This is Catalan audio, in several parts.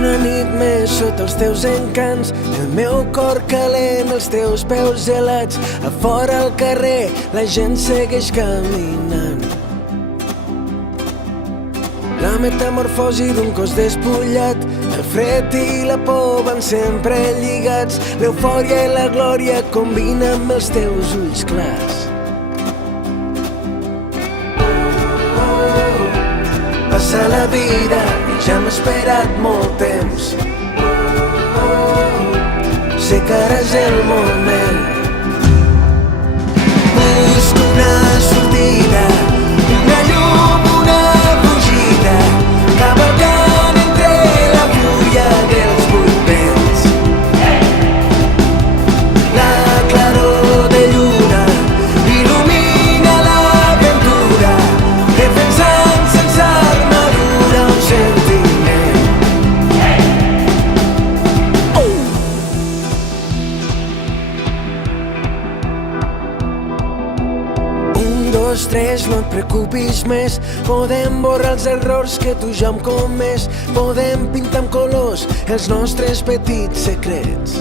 Una nit més sota els teus encants, el meu cor calent, els teus peus gelats. A fora al carrer la gent segueix caminant. La metamorfosi d'un cos despullat, el fred i la por van sempre lligats. L'eufòria i la glòria combinen amb els teus ulls clars. Passa la vida i ja hem esperat molt temps. Sé que ara és el moment. Busco una sortida, una llum, una fugida, cavalcant entre la fulla dels vuit vents. La claror de lluna il·lumina l'aventura, defensant sense armadura un sentiment. Un, dos, tres, no et preocupis més. Podem borrar els errors que tu ja hem comès. Podem pintar amb colors els nostres petits secrets.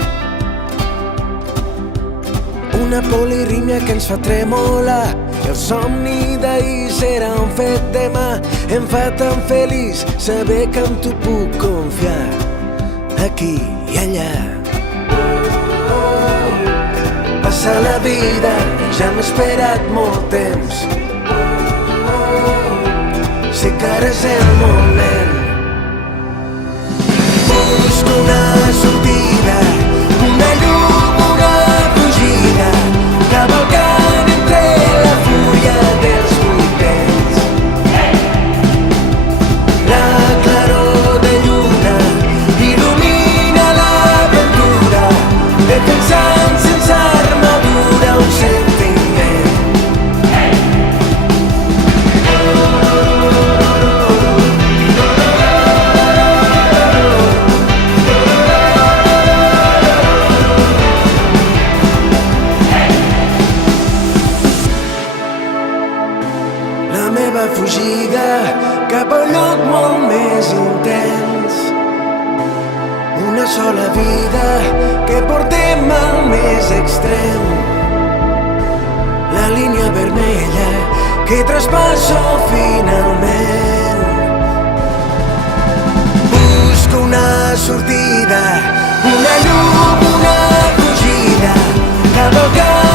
Una polirrímia que ens fa tremolar. El somni d'ahir serà un fet demà. Em fa tan feliç saber que en tu puc confiar, aquí i allà. Passa la vida, ja hem esperat molt temps. Sé que ara és el moment. Busco una sortida, una llum, una fugida, cavalcant entre la fúria dels vuit vents. La claror de lluna il·lumina l'aventura, defensant sense armadura un sentiment. La meva fugida cap a un lloc molt més intens. Una sola vida que portem al més extrem. La línia vermella que traspasso finalment. Busco una sortida, una llum, una fugida, cavalcant